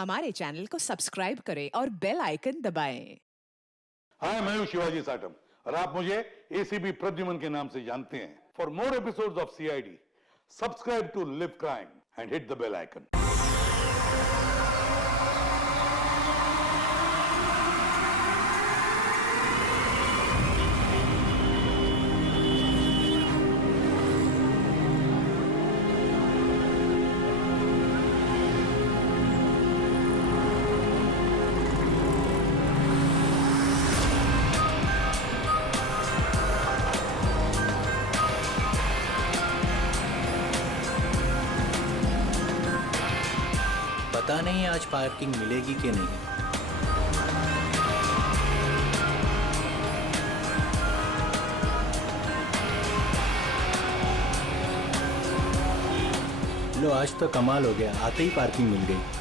हमारे चैनल को सब्सक्राइब करें और बेल आइकन दबाएं। हाय, मैं हूं शिवाजी साटम और आप मुझे एसीपी प्रद्युमन के नाम से जानते हैं। For more episodes of CID, subscribe to live crime and hit the bell icon. पता नहीं आज पार्किंग मिलेगी कि नहीं। लो, आज तो कमाल हो गया, आते ही पार्किंग मिल गई।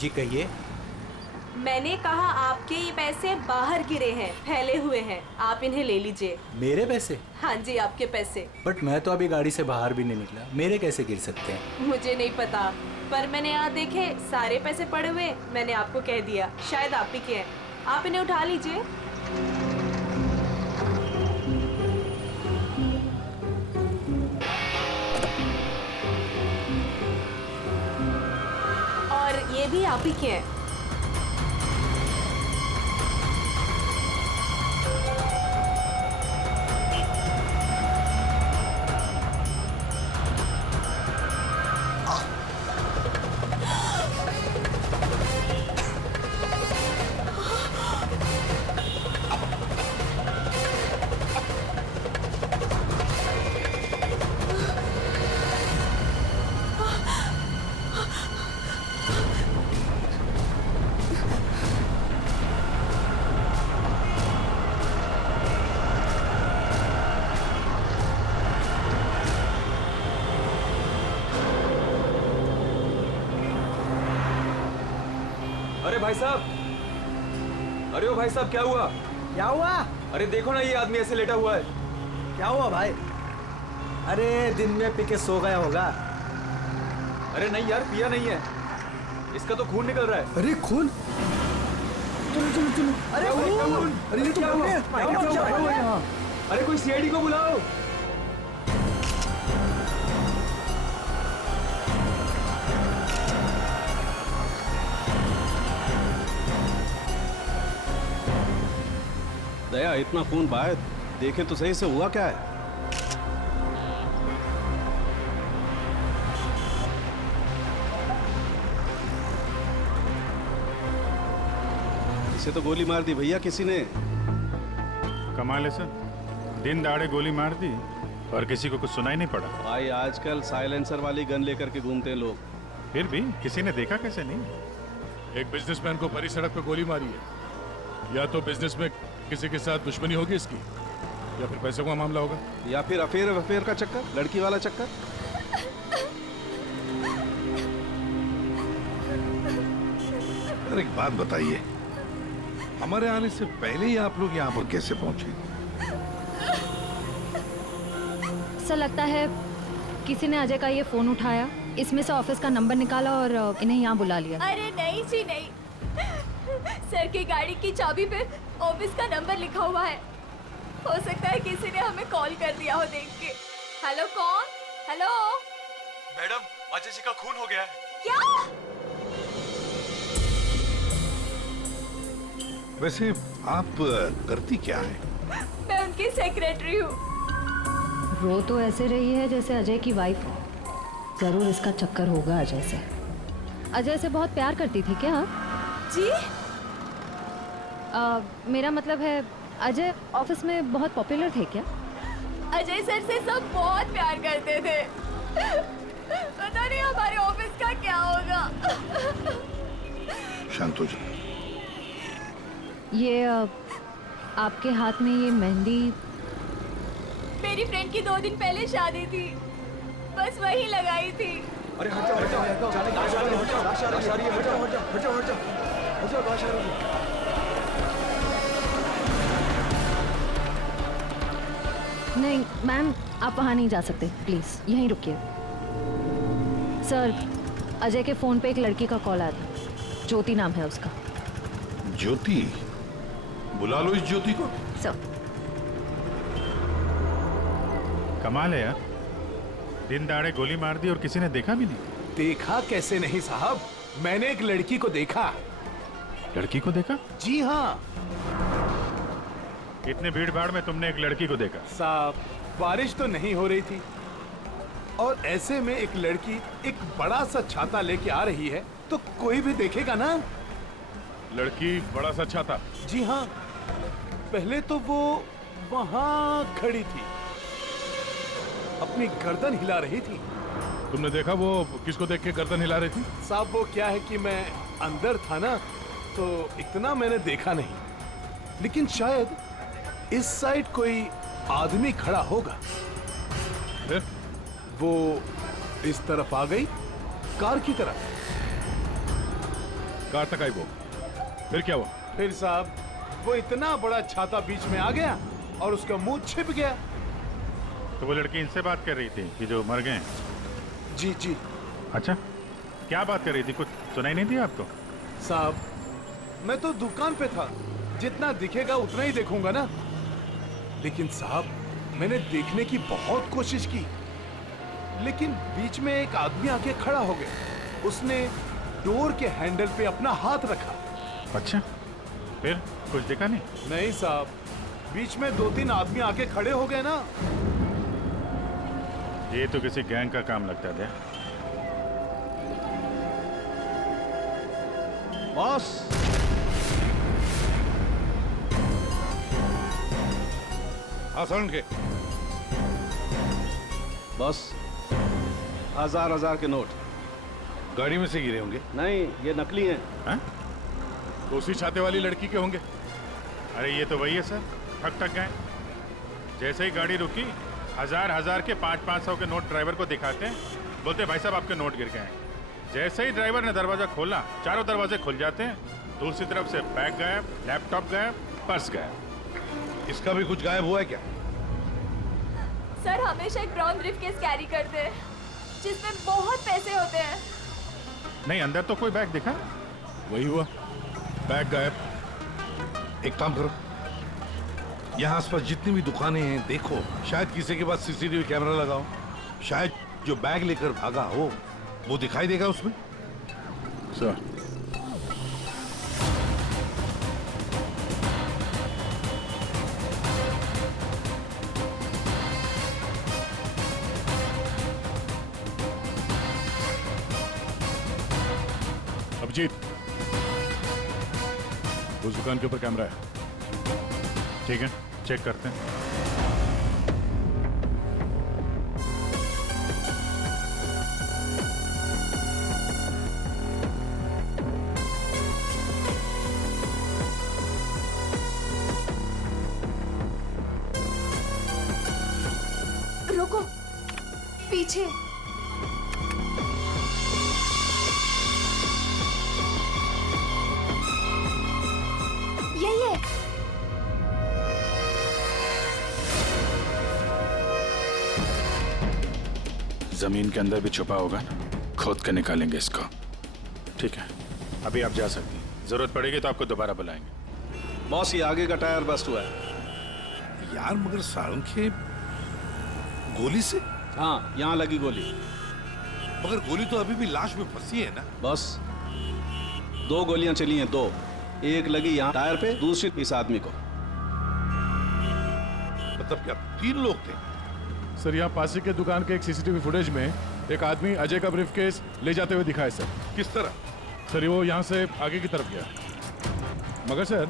जी कहिए। मैंने कहा आपके ये पैसे बाहर गिरे हैं, फैले हुए हैं, आप इन्हें ले लीजिए। मेरे पैसे? हाँ जी, आपके पैसे। बट मैं तो अभी गाड़ी से बाहर भी नहीं निकला, मेरे कैसे गिर सकते हैं? मुझे नहीं पता, पर मैंने यहाँ देखे सारे पैसे पड़े हुए, मैंने आपको कह दिया, शायद आप ही के हैं। आप इन्हें उठा लीजिए। और ये भी आप ही के हैं। अरे भाई साहब, अरे ओ भाई साहब, क्या हुआ? क्या हुआ? अरे देखो ना, ये आदमी ऐसे लेटा हुआ है। क्या हुआ भाई? अरे दिन में पी के सो गया होगा। अरे नहीं यार, पिया नहीं है, इसका तो खून निकल रहा है। अरे खून? चलो चलो चलो। अरे खून! अरे ये तो क्या हुआ यहाँ? अरे कोई सीआईडी को बुलाओ। दया, इतना खून बाहर देखे तो सही से हुआ क्या है? इसे तो गोली मार दी भैया किसी ने। कमाल है सर, दिन दहाड़े गोली मार दी और किसी को कुछ सुनाई नहीं पड़ा। भाई आजकल साइलेंसर वाली गन लेकर के घूमते हैं लोग। फिर भी किसी ने देखा कैसे नहीं? एक बिजनेसमैन को भरी सड़क पे गोली मारी है। या तो बिजनेस में किसी के साथ दुश्मनी होगी इसकी, या फिर पैसों का मामला होगा, या फिर अफेयर का चक्कर, लड़की वाला चक्कर। अरे एक बात बताइए, हमारे आने से पहले ही आप लोग यहाँ पर कैसे पहुंचे? सर लगता है किसी ने अजय का ये फोन उठाया, इसमें से ऑफिस का नंबर निकाला और इन्हें यहाँ बुला लिया। अरे नहीं जी नहीं, सर की गाड़ी की चाबी पे ऑफिस का नंबर लिखा हुआ है। हो सकता है किसी ने हमें कॉल कर दिया हो देख के। हेलो, कौन? हेलो मैडम, अजय जी का खून हो गया है। क्या? वैसे आप करती क्या है? मैं उनकी सेक्रेटरी हूँ। रो तो ऐसे रही है जैसे अजय की वाइफ हो। जरूर इसका चक्कर होगा अजय से। अजय से बहुत प्यार करती थी क्या? जी? मेरा मतलब है अजय ऑफिस में बहुत पॉपुलर थे क्या? अजय सर से सब बहुत प्यार करते थे। पता नहीं हमारे ऑफिस का क्या होगा। शांत हो जाओ, ये आपके हाथ में ये मेहंदी मेरी फ्रेंड की 2 दिन पहले शादी थी, बस वही लगाई थी। अरे हट जाओ, हट जाओ, हट जाओ, लाश आ रही है, लाश आ रही है, हट जाओ, हट जाओ, हट जाओ, हट जाओ, हट जाओ, लाश आ रही है। नहीं मैम, आप वहाँ नहीं जा सकते, प्लीज़ यहीं रुकिए। सर, अजय के फ़ोन पे एक लड़की का कॉल आया था, ज्योति नाम है उसका। ज्योति? बुला लो इस ज्योति को। सर। कमाल है यार, दिन दहाड़े गोली मार दी और किसी ने देखा भी नहीं। देखा कैसे नहीं साहब, मैंने एक लड़की को देखा। लड़की को देखा? जी हाँ इतने भीड़ भाड़ में तुमने एक लड़की को देखा? साहब, बारिश तो नहीं हो रही थी और ऐसे में एक लड़की एक बड़ा सा छाता लेके आ रही है तो कोई भी देखेगा ना। लड़की बड़ा सा छाता? जी हाँ, पहले तो वो वहां खड़ी थी, अपनी गर्दन हिला रही थी। तुमने देखा वो किसको देख के गर्दन हिला रही थी? साहब, वो क्या है कि मैं अंदर था ना, तो इतना मैंने देखा नहीं, लेकिन शायद इस साइड कोई आदमी खड़ा होगा। फिर वो इस तरफ आ गई, कार की तरफ। कार तक आई वो, फिर क्या हुआ? फिर साहब, वो इतना बड़ा छाता बीच में आ गया और उसका मुंह छिप गया। तो वो लड़की इनसे बात कर रही थी कि जो मर गए? जी जी। अच्छा, क्या बात कर रही थी? कुछ सुनाई नहीं दिया आपको? साहब, मैं तो दुकान पे था, जितना दिखेगा उतना ही देखूंगा ना। लेकिन साहब, मैंने देखने की बहुत कोशिश की, लेकिन बीच में एक आदमी आके खड़ा हो गया। उसने डोर के हैंडल पे अपना हाथ रखा। अच्छा, फिर कुछ दिखा नहीं? नहीं साहब, बीच में 2-3 आदमी आके खड़े हो गए ना। ये तो किसी गैंग का काम लगता था। बॉस, हाँ सरण के। बॉस, 1000 के नोट। गाड़ी में से गिरे होंगे? नहीं, ये नकली हैं। हाँ? तो उसी छाते वाली लड़की के होंगे। अरे ये तो वही है सर, ठक गए। जैसे ही गाड़ी रुकी, 1000 के 500 के नोट ड्राइवर को दिखाते हैं, बोलते भाई साहब आपके नोट गिर गए हैं। जैसे ही ड्राइवर ने दरवाजा खोला, चारों दरवाजे खुल जाते हैं। दूसरी तरफ से बैग गायब, लैपटॉप गायब, पर्स गायब। इसका भी कुछ गायब हुआ है क्या? सर हमेशा एक ब्राउन ब्रीफकेस कैरी करते हैं जिसमें बहुत पैसे होते हैं। नहीं, अंदर तो कोई बैग दिखा? वही हुआ, बैग गायब। एक काम करो, यहाँ आसपास जितनी भी दुकानें हैं देखो, शायद किसी के पास सीसीटीवी कैमरा लगाओ। शायद जो बैग लेकर भागा हो वो दिखाई देगा उसमें। सर, अभिजीत, उस दुकान के ऊपर कैमरा है। ठीक है, चेक करते हैं। रुको, पीछे। यही है। जमीन के अंदर भी छुपा होगा ना, खोद कर निकालेंगे इसको। ठीक है, अभी आप जा सकती हैं। जरूरत पड़ेगी तो आपको दोबारा बुलाएंगे। बॉस, ये आगे का टायर बस्ट हुआ है। यार मगर सारंग के गोली से? हाँ, यहाँ लगी गोली। मगर गोली तो अभी भी लाश में फंसी है ना? बस 2 गोलियां चली हैं, 2। एक लगी यहाँ टायर पे, दूसरी इस आदमी को। मतलब क्या 3 लोग थे? सर, यहाँ पासी के दुकान के एक सीसीटीवी फुटेज में एक आदमी अजय का ब्रीफकेस ले जाते हुए दिखा है सर। किस तरह? सर, वो यहाँ से आगे की तरफ गया। मगर सर,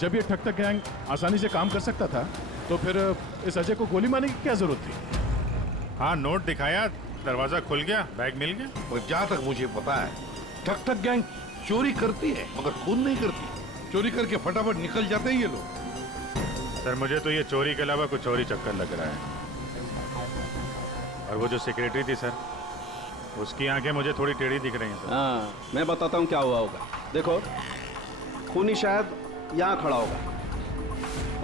जब ये ठक ठक गैंग आसानी से काम कर सकता था तो फिर इस अजय को गोली मारने की क्या जरूरत थी? हाँ, नोट दिखाया, दरवाजा खुल गया, बैग मिल गया। और जहाँ तक मुझे पता है, ठक ठक गैंग चोरी करती है मगर खून नहीं करती। चोरी करके फटाफट निकल जाते हैं ये लोग। सर मुझे तो ये चोरी के अलावा कुछ और ही चक्कर लग रहा है। और वो जो सेक्रेटरी थी सर, उसकी आंखें मुझे थोड़ी टेढ़ी दिख रही हैं सर। हाँ, मैं बताता हूँ क्या हुआ होगा। देखो, खूनी शायद यहाँ खड़ा होगा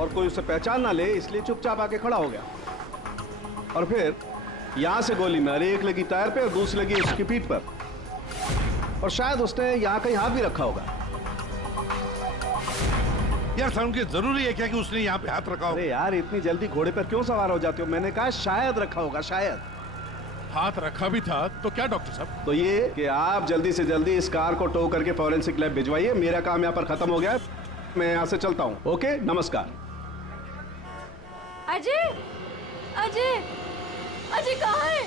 और कोई उसे पहचान ना ले, इसलिए चुपचाप आके खड़ा हो गया। और फिर यहाँ से गोली मारी, एक लगी टायर पे और दूसरी लगी उसकी पीठ पर। और शायद उसने यहाँ कहीं हाथ भी रखा होगा। यार साउंड के जरूरी है क्या कि उसने यहाँ पे हाथ रखा हो? अरे यार, इतनी जल्दी घोड़े पर क्यों सवार हो जाते हो? मैंने कहा शायद रखा होगा, शायद। हाथ रखा भी था तो क्या डॉक्टर साहब? तो ये कि आप जल्दी से जल्दी इस कार को टो करके फॉरेंसिक लैब भिजवाइए। मेरा काम यहाँ पर खत्म हो गया है, मैं यहाँ से चलता हूँ। ओके, नमस्कार। अजय, अजय, अजय कहाँ है?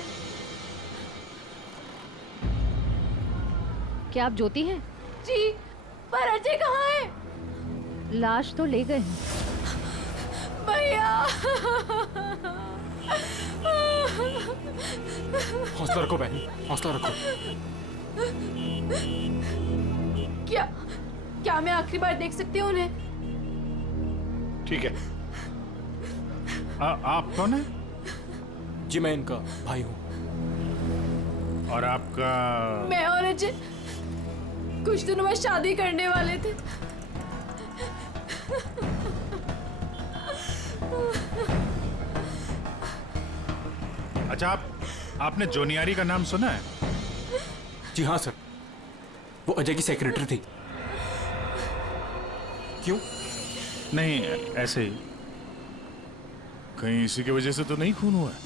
क्या आप ज्योति हैं? जी, पर अजय कहाँ है? लाश तो ले गए। भैया, हौसला रखो बहन, हौसला रखो। क्या मैं आखिरी बार देख सकती हूँ उन्हें? ठीक है। आप कौन है? जी मैं इनका भाई हूँ। और आपका? मैं और अजय कुछ दिनों बाद शादी करने वाले थे। अच्छा, आपने जोनियारी का नाम सुना है? जी हाँ सर, वो अजय की सेक्रेटरी थी। क्यों? नहीं, ऐसे ही। कहीं इसी की वजह से तो नहीं खून हुआ है?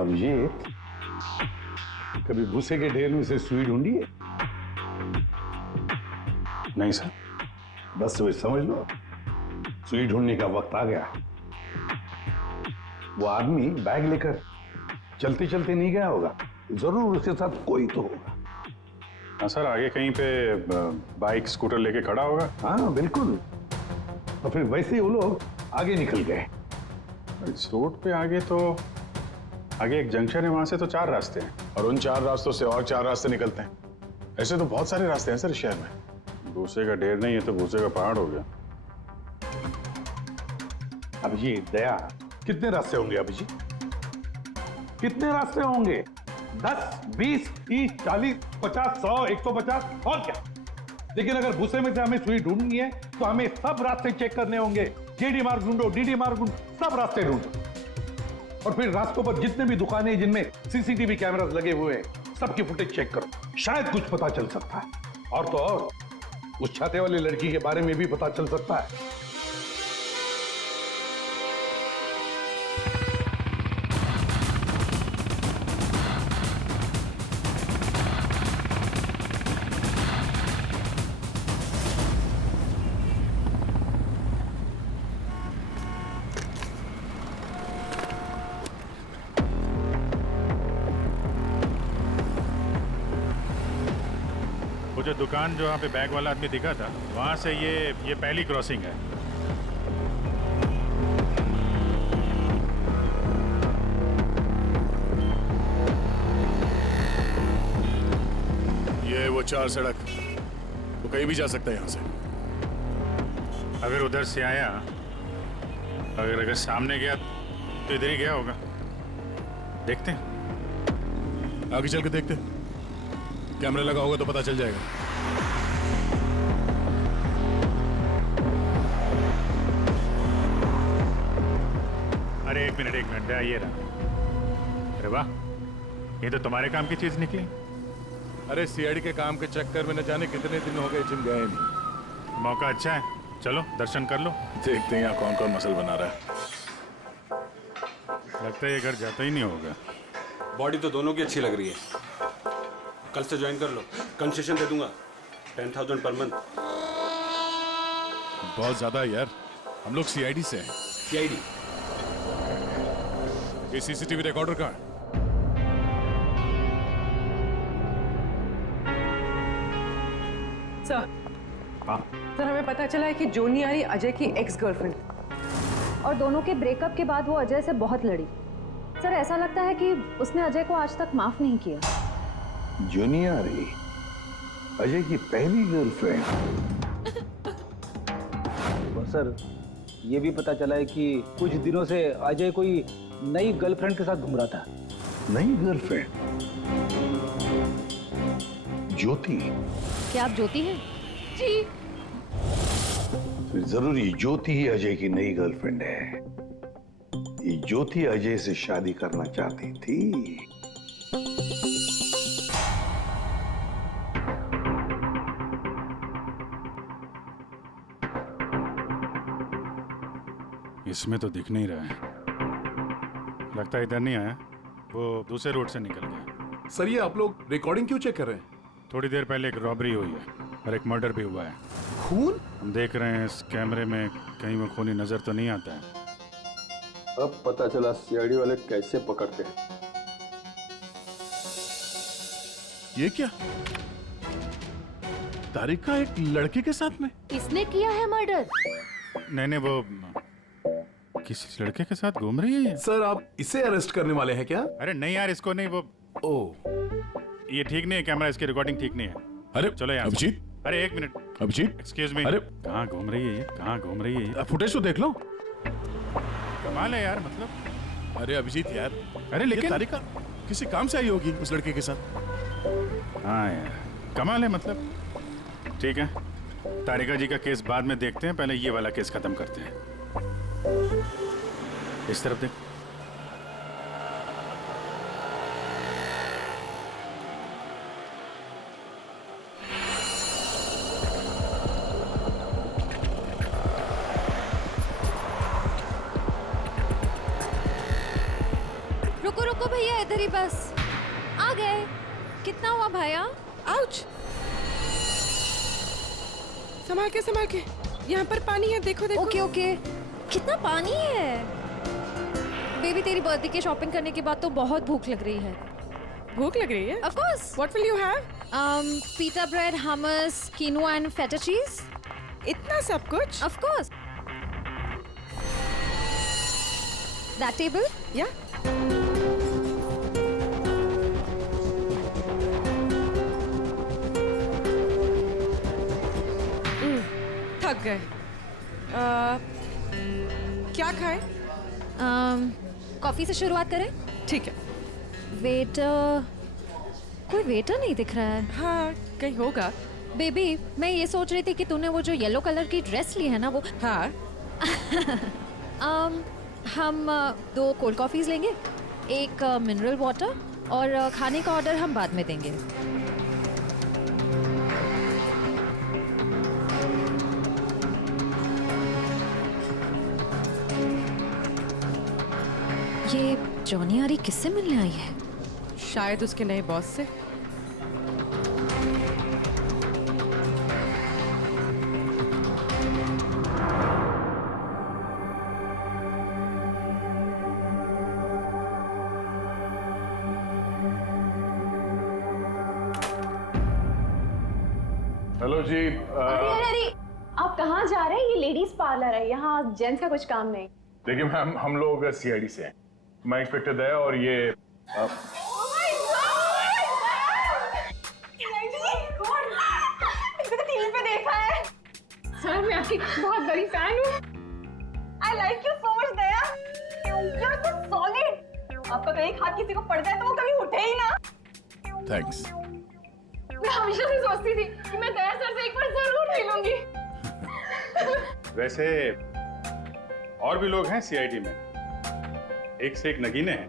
अभिजीत, कभी भूसे के ढेर में से सुई ढूंढी है? नहीं सर। बस वही समझ लो, सुई ढूंढने का वक्त आ गया। वो आदमी बैग लेकर चलते चलते नहीं गया होगा, जरूर उसके साथ कोई तो होगा। हाँ सर, आगे कहीं पे बाइक स्कूटर लेके खड़ा होगा। हाँ बिल्कुल। और फिर वैसे ही वो लोग आगे निकल गए। इस रोड पे आगे तो आगे एक जंक्शन है, वहां से तो 4 रास्ते हैं। और उन 4 रास्तों से और 4 रास्ते निकलते हैं। ऐसे तो बहुत सारे रास्ते हैं सर शहर में। भूसे का ढेर नहीं है तो भूसे का पहाड़ हो गया। अभिजीत, दया, कितने रास्ते होंगे अभिजीत? कितने रास्ते होंगे? 10, 20, 30, 40, 50, 100, 150 और क्या? लेकिन अगर भूसे में से हमें सुई ढूंढनी है तो हमें सब रास्ते चेक करने होंगे। जेडी मार्ग ढूंढो, डीडी मार्ग ढूंढो, सब रास्ते ढूंढो। और फिर रास्तों पर जितने भी दुकानें जिनमें सीसीटीवी कैमरास लगे हुए हैं, सबकी फुटेज चेक करो, शायद कुछ पता चल सकता है। और तो और उस छाते वाली लड़की के बारे में भी पता चल सकता है। वो जो दुकान जो वहाँ पे बैग वाला आदमी दिखा था, वहाँ से ये पहली क्रॉसिंग है। ये वो 4 सड़क, वो कहीं भी जा सकता है यहाँ से। अगर उधर से आया, अगर सामने गया तो इधर ही गया होगा। देखते हैं, आगे चल के देखते हैं। कैमरा लगा होगा तो पता चल जाएगा। अरे एक मिनट ये रहा। अरे वाह, ये तो तुम्हारे काम की चीज निकली। अरे सीआईडी के काम के चक्कर में न जाने कितने दिन हो गए जिम गए नहीं। मौका अच्छा है, चलो दर्शन कर लो। देखते हैं यहाँ कौन कौन मसल बना रहा है। लगता है ये घर जाता ही नहीं होगा। बॉडी तो दोनों की अच्छी लग रही है। कल से ज्वाइन कर लो, कंसेशन दे दूंगा 10,000 पर मंथ। बहुत ज्यादा है यार, हम लोग सीआईडी से हैं। सीआईडी? ये सीसीटीवी रिकॉर्डर कहाँ है? सर, सर हमें पता चला है कि जोनियारी अजय की एक्स गर्लफ्रेंड, और दोनों के ब्रेकअप के बाद वो अजय से बहुत लड़ी। सर ऐसा लगता है कि उसने अजय को आज तक माफ नहीं किया। जुनियारी, अजय की पहली गर्लफ्रेंड। और सर ये भी पता चला है कि कुछ दिनों से अजय कोई नई गर्लफ्रेंड के साथ घूम रहा था। नई गर्लफ्रेंड? ज्योति? क्या आप ज्योति हैं? जी। फिर जरूरी ज्योति ही अजय की नई गर्लफ्रेंड है। ये ज्योति अजय से शादी करना चाहती थी। इसमें तो दिख नहीं रहा है, लगता है इधर नहीं आया, वो दूसरे रोड से निकल गया। सर ये आप लोग रिकॉर्डिंग क्यों चेक कर रहे हैं? थोड़ी देर पहले एक रॉबरी हुई है और एक मर्डर भी हुआ है। खून? हम देख रहे हैं इस कैमरे में कहीं वो खूनी नजर तो नहीं आता है। अब पता चला सीआईडी वाले कैसे पकड़ते हैं। ये क्या? तारिका एक लड़के के साथ में? इसने किया है मर्डर? नहीं, वो किस लड़के के साथ घूम रही है ये? सर आप इसे अरेस्ट करने वाले हैं क्या? अरे नहीं यार, इसको नहीं, वो ये ठीक नहीं है, कैमरा इसकी रिकॉर्डिंग ठीक नहीं है। अरे चलो यार। अभिजीत, अरे एक मिनट अभिजीत, एक्सक्यूज मी। अरे कहाँ घूम रही है ये? कहाँ घूम रही है ये? फुटेज तो देख लो। कमाल है यार, मतलब। अरे अभिजीत यार, अरे लेकिन ये तारिका किसी काम से आई होगी उस लड़के के साथ। हाँ यार, कमाल है मतलब। ठीक है, तारिका जी का केस बाद में देखते हैं, पहले ये वाला केस खत्म करते हैं। इस तरफ देख। रुको रुको भैया, इधर ही बस। आ गए। कितना हुआ भैया? आउच! संभाल के, यहाँ पर पानी है, देखो देखो। Okay okay. कितना पानी है? बेबी तेरी बर्थडे की शॉपिंग करने के बाद तो बहुत भूख लग रही है। भूख लग रही है? Of course. What will you have? Pita bread, hummus, quinoa and feta cheese. इतना सब कुछ? Of course. That table? Yeah. थक गए। क्या खाएं? कॉफी से शुरुआत करें? ठीक है। वेटर, कोई वेटर नहीं दिख रहा है। हाँ, कहीं होगा। बेबी, मैं ये सोच रही थी कि तूने वो जो येलो कलर की ड्रेस ली है ना, वो। हाँ। हम 2 कोल्ड कॉफीज लेंगे, 1 मिनरल वाटर, और खाने का ऑर्डर हम बाद में देंगे। ये जॉनी आरी किससे मिलने आई है? शायद उसके नए बॉस से। हेलो जी। अरे आप कहाँ जा रहे हैं? ये लेडीज पार्लर है, यहाँ जेंट्स का कुछ काम नहीं। देखिए मैम, हम लोग सीआईडी से हैं। मैं इंस्पेक्टर दया और ये टीवी पे देखा है। सर मैं आपकी बहुत बड़ी फैन हूँ। I like you so much Daya. You're so solid। आपका कहीं हाथ किसी को पड़ जाए तो वो कभी उठे ही ना। थैंक्स। मैं हमेशा से सोचती थी कि मैं दया सर से एक बार जरूर मिलूंगी। वैसे और भी लोग हैं सीआईडी में, एक से एक नगीने हैं।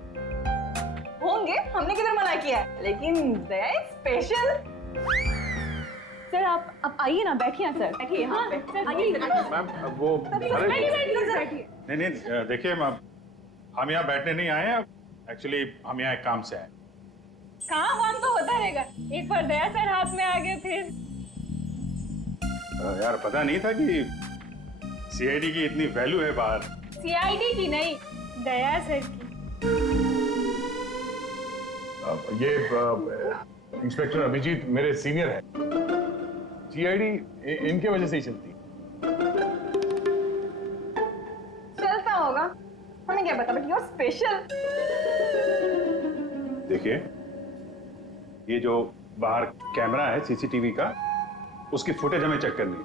होंगे, हमने किधर मना किया है, लेकिन दया स्पेशल। सर आप आइए ना, बैठिए ना सर, बैठिए यहाँ पे। मैम वो बैठिए। नहीं देखिए मैम, हम यहाँ बैठने नहीं आए हैं, एक्चुअली हम यहाँ एक काम से आए। काम तो होता रहेगा, एक बार दया सर हाथ में आ गए फिर। यार पता नहीं था कि सीआईडी की इतनी वैल्यू है बाहर। सीआईडी की नहीं, दया सर की। ये इंस्पेक्टर अभिजीत मेरे सीनियर हैं। सीआईडी इनके वजह से ही चलती। चलता होगा, हमें क्या पता, बट यू आर स्पेशल। देखिए, ये जो बाहर कैमरा है सीसीटीवी का, उसकी फुटेज हमें चेक करनी है।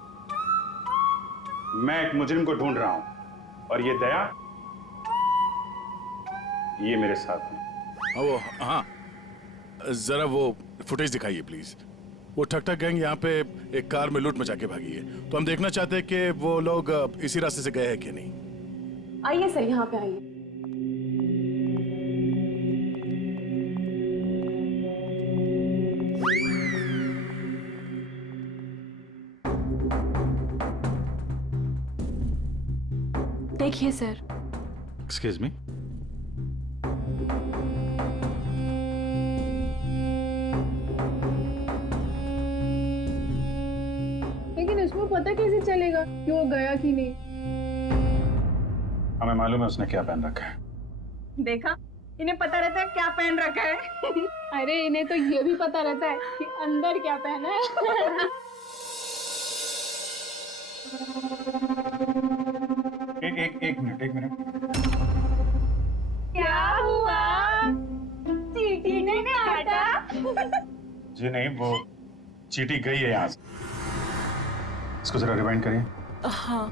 मैं एक मुजरिम को ढूंढ रहा हूं और ये दया ये मेरे साथ है। वो हाँ, जरा वो फुटेज दिखाइए प्लीज। वो ठक ठक गैंग यहाँ पे एक कार में लूट मचा के भागी है, तो हम देखना चाहते हैं कि वो लोग इसी रास्ते से गए हैं कि नहीं। आइए सर, यहाँ पे आइए। देखिए सर। Excuse me. लेकिन इसमें पता कैसे चलेगा कि वो गया कि नहीं? हमें मालूम है उसने क्या पहन रखा है। देखा, इन्हें पता रहता है क्या पहन रखा है। अरे इन्हें तो ये भी पता रहता है कि अंदर क्या पहना है। एक मिनट। क्या हुआ? चींटी ने काटा? जी नहीं, वो चींटी गई है यहाँ से। इसको जरा रिवाइंड करिए। हाँ।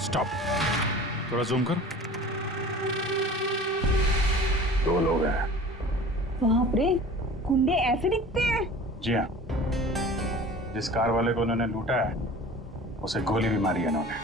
स्टॉप, थोड़ा जूम कर। 2 लोग हैं। बाप रे, गुंडे ऐसे दिखते हैं? जी हाँ, जिस कार वाले को उन्होंने लूटा है उसे गोली भी मारी है उन्होंने।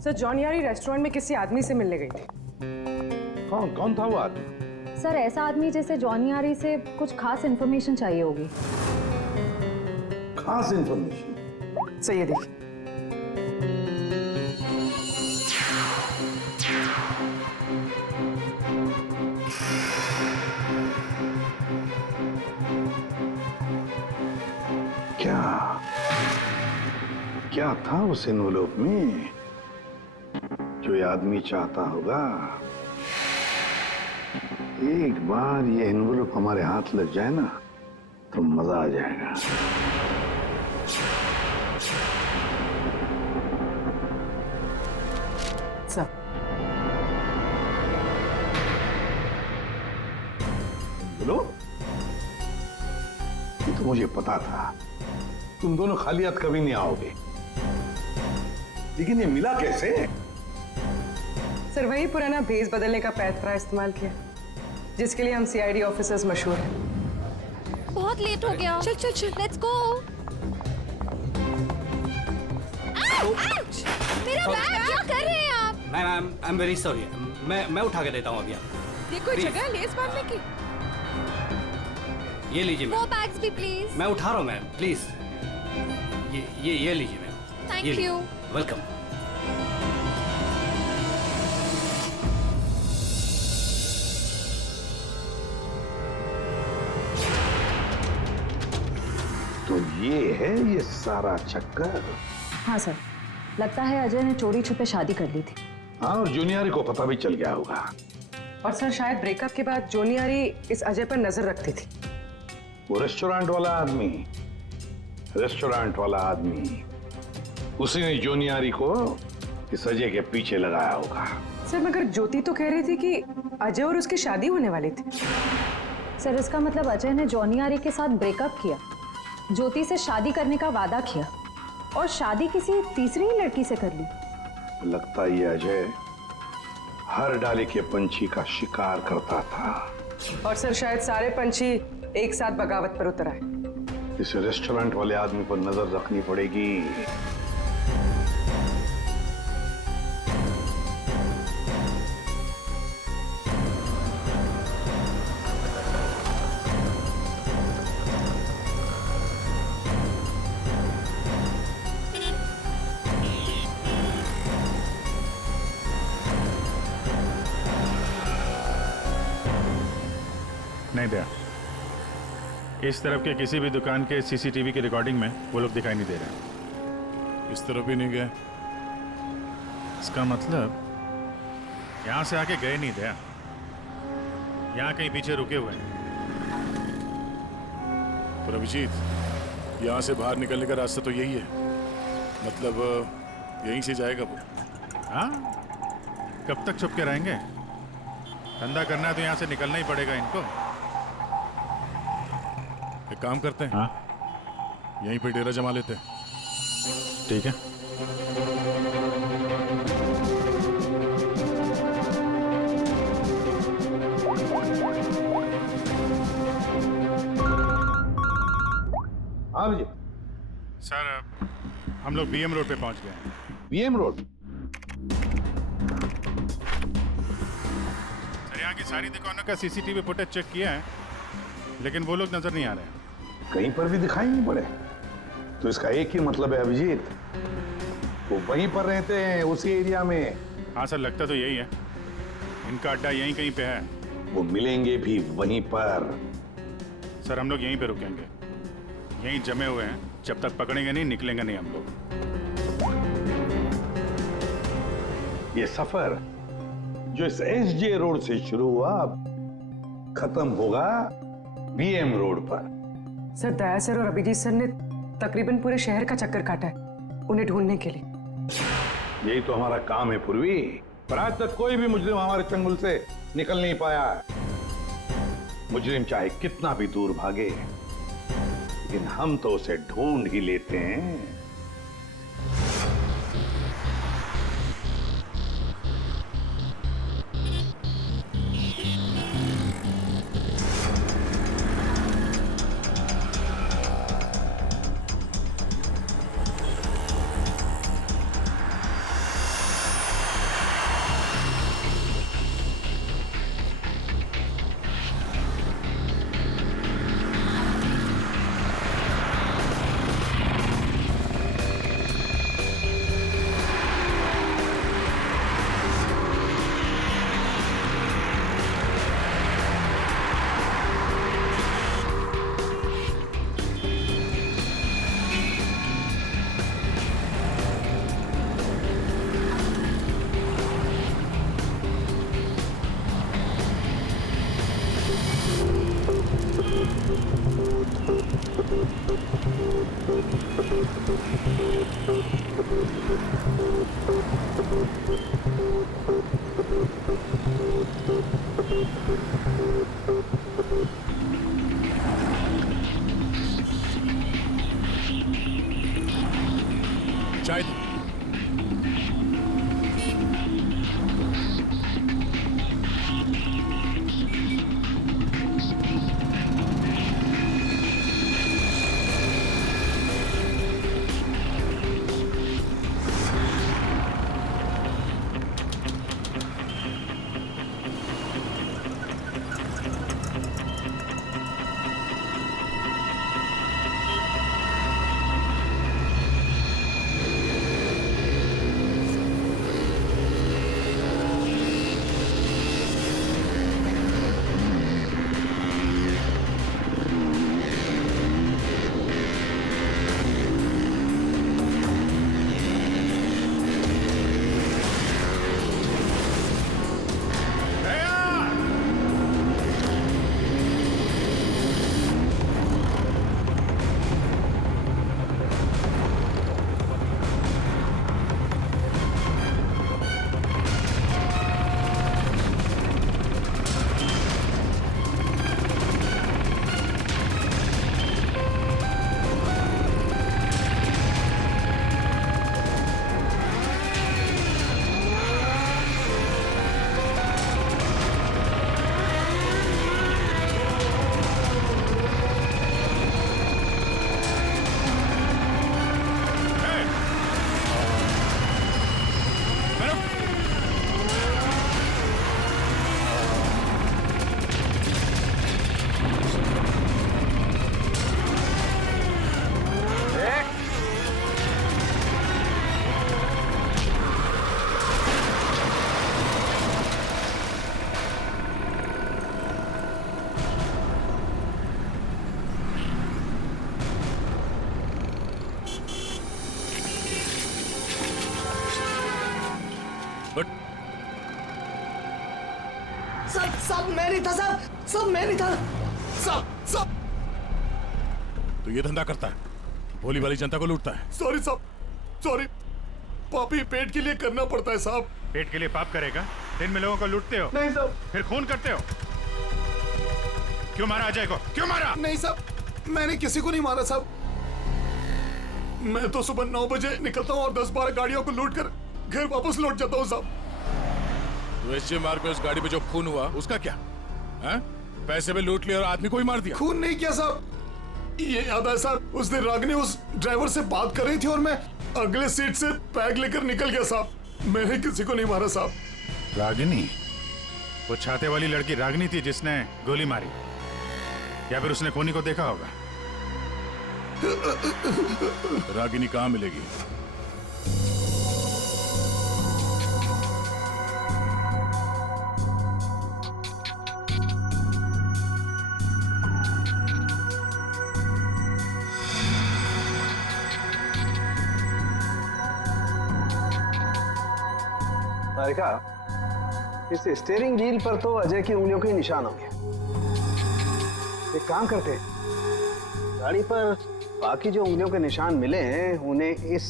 सर जॉनियारी रेस्टोरेंट में किसी आदमी से मिलने गई थी। कौन था वो आदमी? सर ऐसा आदमी जैसे जॉनियारी से कुछ खास इन्फॉर्मेशन चाहिए होगी। खास इन्फॉर्मेशन? सही है, देखिए। क्या था उस एनवेलप में जो ये आदमी चाहता होगा? एक बार ये एनवेलप हमारे हाथ लग जाए ना तो मजा आ जाएगा। सर बोलो। ये तो मुझे पता था तुम दोनों खाली हाथ कभी नहीं आओगे, लेकिन ये मिला कैसे? सर वही पुराना भेस बदलने का पैतरा इस्तेमाल किया जिसके लिए हम सीआईडी ऑफिसर्स मशहूर हैं। बहुत लेट हो गया। चल चल चल, लेट्स गो। मेरा बैग क्या कर रहे हैं आप? Ma'am I am very sorry. मैं उठा के देता हूँ अभी। आप ये कोई जगह है लेस बांधने की? ये लीजिए वो मैम। बैग्स भी प्लीज। मैं उठा रहा हूँ मैम, प्लीज। ये लीजिए मैम। Thank you. वेलकम। तो ये है ये सारा चक्कर। हाँ सर, लगता है अजय ने चोरी छुपे शादी कर ली थी। हाँ, और जूनियर को पता भी चल गया होगा। और सर शायद ब्रेकअप के बाद जोनियारी इस अजय पर नजर रखती थी। वो रेस्टोरेंट वाला आदमी उसी ने जोनियारी को इस अजय के पीछे लगाया होगा। सर मगर ज्योति तो कह रही थी कि अजय और उसकी शादी होने वाली थी। सर इसका मतलब अजय ने जॉनियारी के साथ ब्रेकअप किया, ज्योति से शादी करने का वादा किया और शादी किसी तीसरी ही लड़की से कर ली। लगता ये अजय हर डाले के पंछी का शिकार करता था। और सर शायद सारे पंछी एक साथ बगावत पर उतर आए। इस रेस्टोरेंट वाले आदमी पर नजर रखनी पड़ेगी। नहीं दया, इस तरफ के किसी भी दुकान के सीसीटीवी की रिकॉर्डिंग में वो लोग दिखाई नहीं दे रहे। इस तरफ भी नहीं गए। इसका मतलब यहाँ से आके गए नहीं दया, यहाँ कहीं पीछे रुके हुए हैं। पर अभिजीत, यहाँ से बाहर निकलने का रास्ता तो यही है, मतलब यहीं से जाएगा वो। हाँ, कब तक छुप के रहेंगे? धंधा करना है तो यहाँ से निकलना ही पड़ेगा इनको। एक काम करते हैं, हाँ, यहीं पे डेरा जमा लेते हैं। ठीक है। हाँ जी सर, हम लोग बीएम रोड पे पहुंच गए हैं। BM road? सर, यहाँ की सारी दुकानों का सीसीटीवी फुटेज चेक किया है, लेकिन वो लोग नजर नहीं आ रहे हैं। कहीं पर भी दिखाई नहीं पड़े। तो इसका एक ही मतलब है अभिजीत, वो वहीं पर रहते हैं, उसी एरिया में। हाँ सर, लगता तो यही है। इनका अड्डा यहीं कहीं पे है। वो मिलेंगे भी वहीं पर। सर, हम लोग यहीं पे रुकेंगे, यहीं जमे हुए हैं। जब तक पकड़ेंगे नहीं, निकलेंगे नहीं हम लोग। ये सफर जो इस एसजे रोड से शुरू हुआ, खत्म होगा बीएम रोड पर। सर, दया सर और अभिजीत सर ने तकरीबन पूरे शहर का चक्कर काटा है उन्हें ढूंढने के लिए। यही तो हमारा काम है पूर्वी, पर आज तक कोई भी मुजरिम हमारे चंगुल से निकल नहीं पाया। मुजरिम चाहे कितना भी दूर भागे, लेकिन हम तो उसे ढूंढ ही लेते हैं। चाय दो। सब मैं नहीं था साहब, सब मैं नहीं था, सब। तो ये धंधा करता है, भोली वाली जनता को लूटता है। सॉरी साहब, सॉरी। पापी पेट के लिए करना पड़ता है साहब। पेट के लिए पाप करेगा? दिन में लोगों को लूटते हो? नहीं साहब। फिर खून करते हो? क्यों मारा अजय को? क्यों मारा? नहीं साहब, मैंने किसी को नहीं मारा साहब। मैं तो सुबह 9 बजे निकलता हूँ और 10-12 गाड़ियों को लूट कर घर वापस लौट जाता हूँ साहब। तो एसजे मार्ग में उस गाड़ी पे जो खून हुआ उसका क्या है? पैसे में लूट लिया और आदमी को ही मार दिया। खून नहीं किया साहब, ये याद है साहब, उस दिन रागिनी उस ड्राइवर से बात कर रही थी और मैं अगले सीट से बैग लेकर निकल गया साहब। मैंने किसी को नहीं मारा साहब। रागिनी? वो छाते वाली लड़की रागिनी थी जिसने गोली मारी, या फिर उसने खूनी को देखा होगा? रागिनी कहाँ मिलेगी? तारिका, इस स्टीयरिंग व्हील पर तो अजय की उंगलियों के निशान होंगे। एक काम करते हैं, गाड़ी पर बाकी जो उंगलियों के निशान मिले हैं उन्हें इस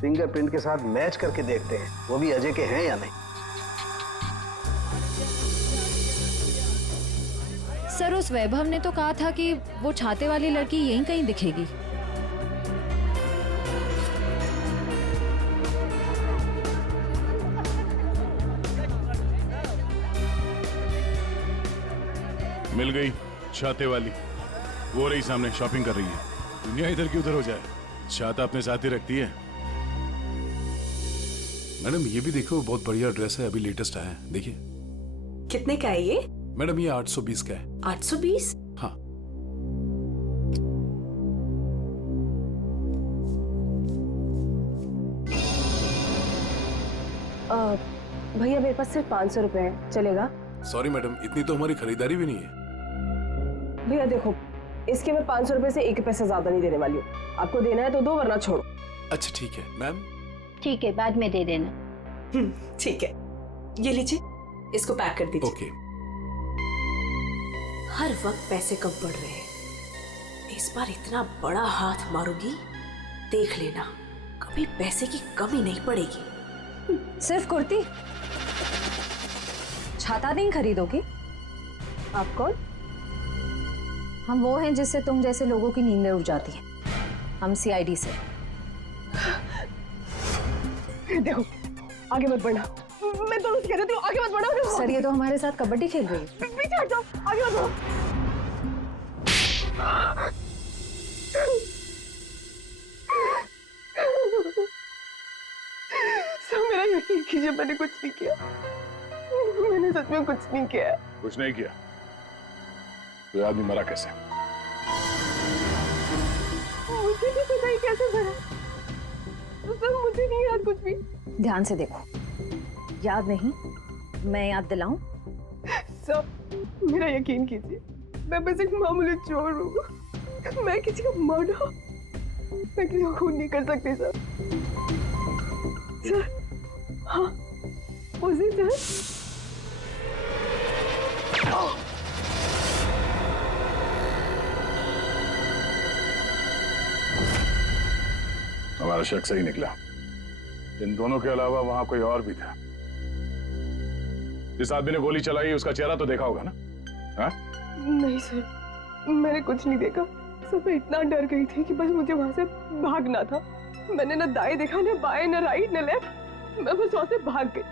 फिंगरप्रिंट के साथ मैच करके देखते हैं, वो भी अजय के हैं या नहीं। सर, उस वैभव ने तो कहा था कि वो छाते वाली लड़की यहीं कहीं दिखेगी। मिल गई छाते वाली, वो रही सामने, शॉपिंग कर रही है। दुनिया इधर की उधर हो जाए, छाता अपने साथ ही रखती है। मैडम ये भी देखो, बहुत बढ़िया ड्रेस है, अभी लेटेस्ट आया है, देखिए। कितने का है ये? मैडम ये 820 का है। 820? हाँ। भैया मेरे पास सिर्फ 500 रुपए है, चलेगा? सॉरी मैडम, इतनी तो हमारी खरीदारी भी नहीं है। भैया देखो, इसके मैं 500 रुपए से 1 पैसा ज्यादा नहीं देने वाली हूँ। आपको देना है तो दो, वरना छोड़ो। अच्छा ठीक है मैम। ठीक है, बाद में दे देना। ठीक है, ये लीजिए, इसको पैक कर दीजिए। ओके। हर वक्त पैसे कम पड़ रहे हैं, इस बार इतना बड़ा हाथ मारूंगी, देख लेना, कभी पैसे की कमी नहीं पड़ेगी। सिर्फ कुर्ती, छाता नहीं खरीदोगी? आप कौन? हम वो हैं जिससे तुम जैसे लोगों की नींदें उड़ जाती हैं। हम सीआईडी से। देखो, आगे मत बढ़ना, मैं तो कह रही हूँ, आगे मत बढ़ना। सर, ये तो हमारे साथ कबड्डी खेल रही है। पीछे हट जाओ, आगे मत बढ़ो। सब मेरा यकीन कीजिए, मैंने कुछ नहीं किया, मैंने सच में कुछ नहीं किया। कुछ नहीं किया? तो आदमी मरा कैसे? मुझे नहीं पता ही कैसे मरा, सब मुझे नहीं याद कुछ भी। ध्यान से देखो, याद नहीं? मैं याद दिलाऊं? सब मेरा यकीन कीजिए, मैं बस एक मामूली चोर हूँ, मैं किसी को मारा, मैं किसी को खून नहीं कर सकती सर। सर, हाँ, उसी सर। हमारा शक सही निकला, इन दोनों के अलावा वहां कोई और भी था। जिस आदमी ने गोली चलाई उसका चेहरा तो देखा होगा ना? हाँ? नहीं सर, मैंने कुछ नहीं देखा, सब मैं इतना डर गई थी कि बस मुझे वहां से भागना था। मैंने ना दाएं देखा, ना बाएं, ना राइट, ना लेफ्ट, मैं बस वहां से भाग गई।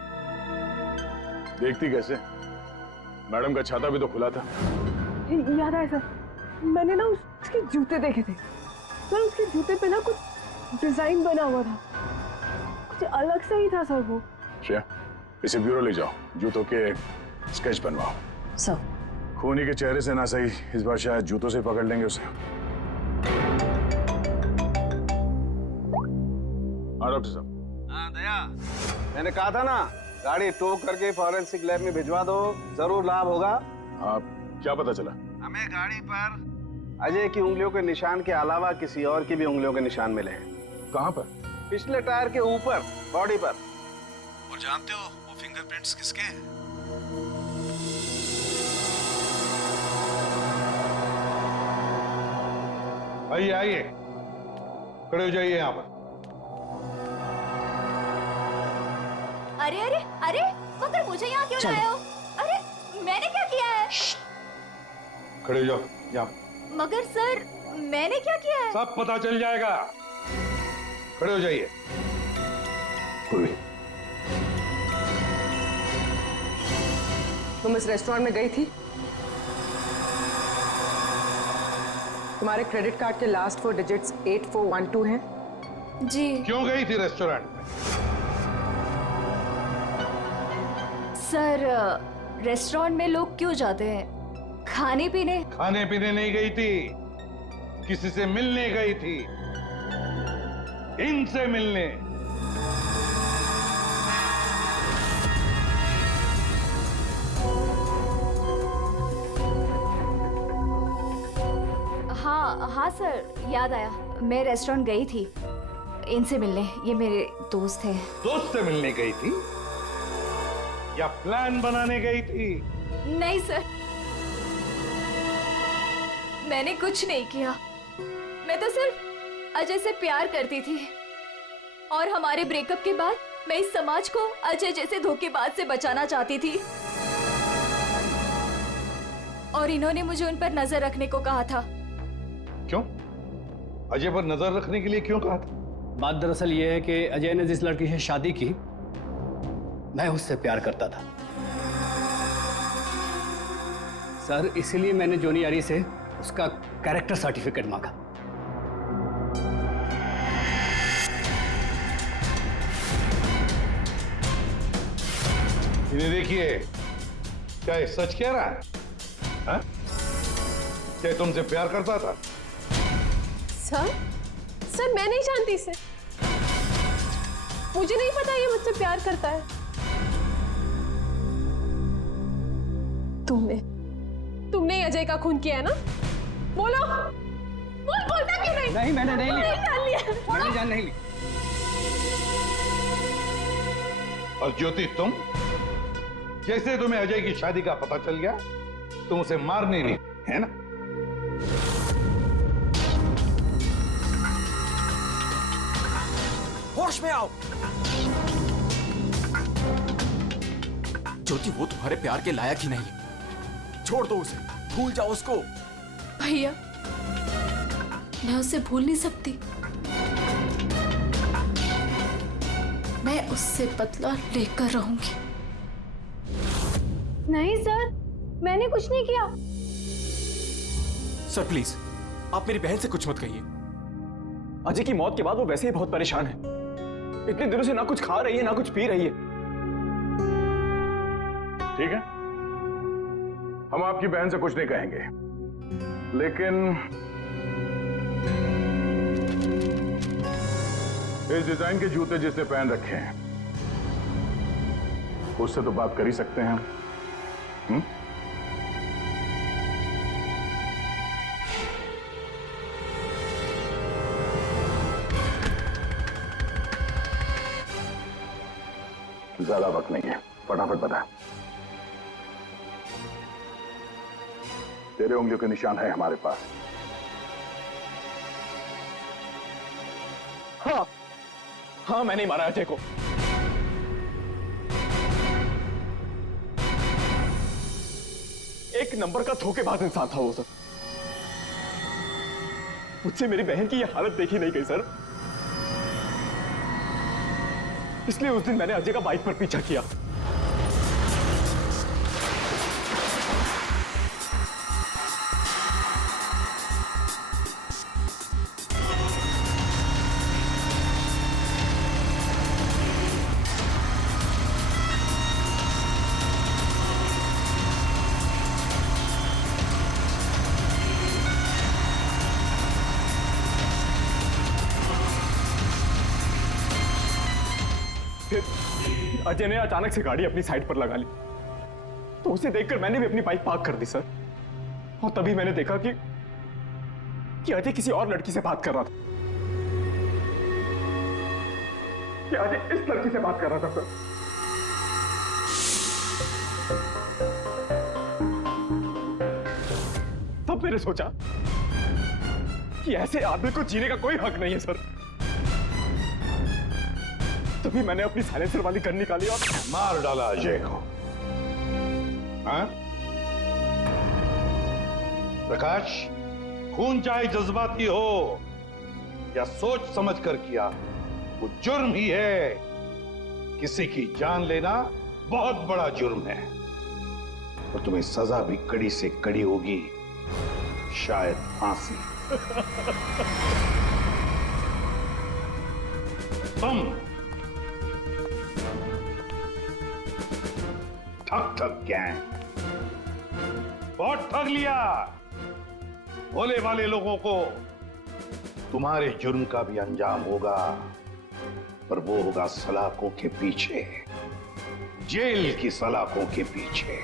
देखती कैसे? मैडम का छाता भी तो खुला था। याद आया सर, मैंने ना उसके जूते देखे थे सर, उसके जूते पे ना कुछ डिजाइन बना हुआ था, कुछ अलग से ही था सर वो। क्या? इसे ब्यूरो ले जाओ, जूतों के स्केच बनवाओ। सर, खूनी के चेहरे से ना सही, इस बार शायद जूतों से पकड़ लेंगे उसे। हाँ डॉक्टर साहब। हाँ दया, मैंने कहा था ना, गाड़ी टो करके फॉरेंसिक लैब में भिजवा दो, जरूर लाभ होगा। हाँ, क्या पता चला? हमें गाड़ी पर अजय की उंगलियों के निशान के अलावा किसी और की भी उंगलियों के निशान मिले हैं। कहाँ पर? पिछले टायर के ऊपर, बॉडी पर। और जानते हो वो फिंगरप्रिंट्स किसके हैं? आइए आइए, खड़े हो जाइए यहाँ पर। अरे अरे अरे, मगर मुझे यहाँ क्यों लाए हो? अरे मैंने क्या किया है? खड़े हो जाओ यहाँ। मगर सर मैंने क्या किया है? सब पता चल जाएगा। खड़े हो जाइए। पूर्वी, तुम इस रेस्टोरेंट में गई थी? तुम्हारे क्रेडिट कार्ड के लास्ट 4 डिजिट्स 8412 हैं? जी। क्यों गई थी रेस्टोरेंट में? सर रेस्टोरेंट में लोग क्यों जाते हैं? खाने पीने? खाने पीने नहीं गई थी, किसी से मिलने गई थी। इनसे मिलने। हाँ हाँ सर, याद आया। मैं रेस्टोरेंट गई थी इनसे मिलने। ये मेरे दोस्त हैं। दोस्त से मिलने गई थी या प्लान बनाने गई थी? नहीं सर, मैंने कुछ नहीं किया। मैं तो सिर्फ अजय से प्यार करती थी और हमारे ब्रेकअप के बाद मैं इस समाज को अजय जैसे धोखेबाज से बचाना चाहती थी और इन्होंने मुझे उन पर नजर रखने को कहा था। क्यों? अजय पर नजर रखने के लिए क्यों कहा था? बात दरअसल ये है कि अजय ने जिस लड़की से शादी की, मैं उससे प्यार करता था सर, इसीलिए मैंने जोनी आरी से उसका कैरेक्टर सर्टिफिकेट मांगा। इन्हें देखिए, क्या ये सच कह रहा है? हा? क्या तुमसे प्यार करता था? सर मैं नहीं जानती इसे। मुझे नहीं पता ये मुझसे प्यार करता है। तुमने अजय का खून किया है ना? बोलो। बोलता क्यों नहीं? नहीं, मैंने नहीं लिया। जान लिया। मैंने जान नहीं ली। और ज्योति, तुम जैसे तुम्हें अजय की शादी का पता चल गया, तुम उसे मारने नहीं, है ना? होश में आओ। ज्योति, वो तुम्हारे प्यार के लायक ही नहीं। छोड़ दो उसे, भूल जाओ उसको। भैया, मैं उसे भूल नहीं सकती। मैं उससे बदला लेकर रहूंगी। नहीं सर, मैंने कुछ नहीं किया। सर प्लीज, आप मेरी बहन से कुछ मत कहिए। अजय की मौत के बाद वो वैसे ही बहुत परेशान है। इतने दिनों से ना कुछ खा रही है ना कुछ पी रही है। ठीक है, हम आपकी बहन से कुछ नहीं कहेंगे, लेकिन इस डिजाइन के जूते जिसने पहन रखे हैं उससे तो बात कर ही सकते हैं हम। ज्यादा वक्त नहीं है, फटाफट बता। तेरे उंगलियों के निशान है हमारे पास। हाँ, मैंने ही मारा अजय को। एक नंबर का धोखेबाज इंसान था वो सर। मुझसे मेरी बहन की ये हालत देखी नहीं गई सर, इसलिए उस दिन मैंने अजय का बाइक पर पीछा किया। फिर अजय ने अचानक से गाड़ी अपनी साइड पर लगा ली, तो उसे देखकर मैंने भी अपनी बाइक पार्क कर दी सर। और तभी मैंने देखा कि अजय किसी और लड़की से बात कर रहा था। कि अजय इस लड़की से बात कर रहा था सर। तब मैंने सोचा कि ऐसे आदमी को जीने का कोई हक नहीं है सर। तभी मैंने अपनी साइलेंसर वाली गन निकाली और मार डाला अजय को। हाँ? प्रकाश, खून चाहे जज्बाती हो या सोच समझ कर किया, वो जुर्म ही है। किसी की जान लेना बहुत बड़ा जुर्म है और तुम्हें सजा भी कड़ी से कड़ी होगी, शायद फांसी। तुम ठग गैंग बहुत ठग लिया। भोले वाले लोगों को तुम्हारे जुर्म का भी अंजाम होगा, पर वो होगा सलाखों के पीछे, जेल की सलाखों के पीछे।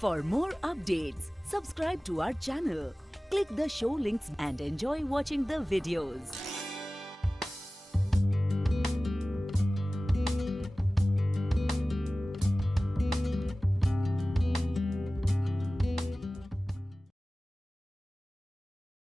For more updates, subscribe to our channel, click the show links and enjoy watching the videos.